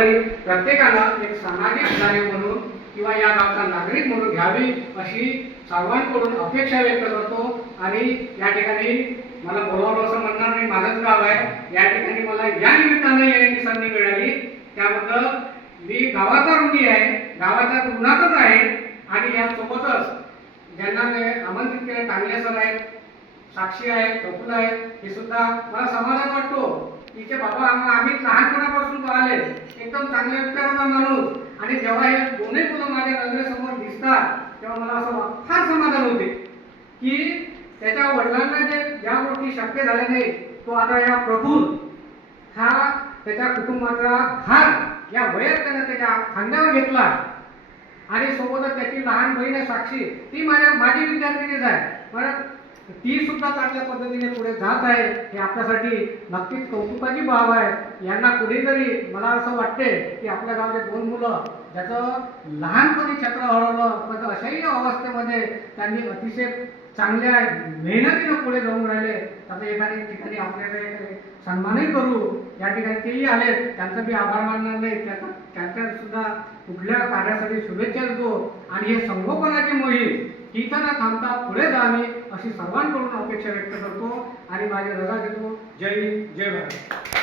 जबाबदारी प्रत्येकानं एक सामाजिक कार्य म्हणून किंवा या गावचा नागरिक म्हणून घ्यावी अशी सर्वांकडून अपेक्षा व्यक्त करतो. आणि या ठिकाणी मला बोलावलं असं म्हणणार नाही माझंच गाव आहे. या ठिकाणी मला या निमित्तानं येण्याची संधी मिळाली. त्याबद्दल मी गावाचा ऋणी आहे गावाच्या ऋणातच आहे. आणि यासोबतच ज्यांना आमंत्रित केले टांगले सर आहेत साक्षी आहेत प्रफुल्ल आहेत हे सुद्धा मला समाधान वाटतो. तिचे बाबा आम्ही लहानपणापासून पाहिले. एकदम चांगल्या विचाराचा माणूस. आणि जेव्हा हे दोन्ही मुलं माझ्या नजरेसमोर दिसतात तेव्हा मला असं फार समाधान होते. की त्याच्या वडिलांना जे ज्या गोष्टी शक्य झाल्या नाही तो आता या प्रभू हा त्याच्या कुटुंबाचा भार या वयात त्यानं त्याच्या खांद्यावर घेतला. आणि सोबतच त्याची लहान बहीण आहे साक्षी ती माझ्या माझी विद्यार्थिनीच आहे. परत ती सुद्धा चांगल्या पद्धतीने पुढे जात आहे हे आपल्यासाठी नक्कीच कौतुकाची बाब आहे. यांना कुठेतरी मला असं वाटते की आपल्या गावचे दोन मुलं ज्याचं लहानपणी चक्र हरवलं पण अशाही अवस्थेमध्ये त्यांनी अतिशय चांगल्या मेहनतीनं पुढे जाऊन राहिले. आता एखाद्या ठिकाणी आपल्याला सन्मानही करू या ठिकाणी तेही आले त्यांचं मी आभार मानणार नाही. त्याचा त्यांच्या सुद्धा कुठल्या कार्यासाठी शुभेच्छा देतो. आणि हे संगोपनाची मोहीम इथं न थांबता पुढे जावी अशी सर्वांकडून अपेक्षा व्यक्त करतो. आणि माझी रजा घेतो जय हिंद जय भारत.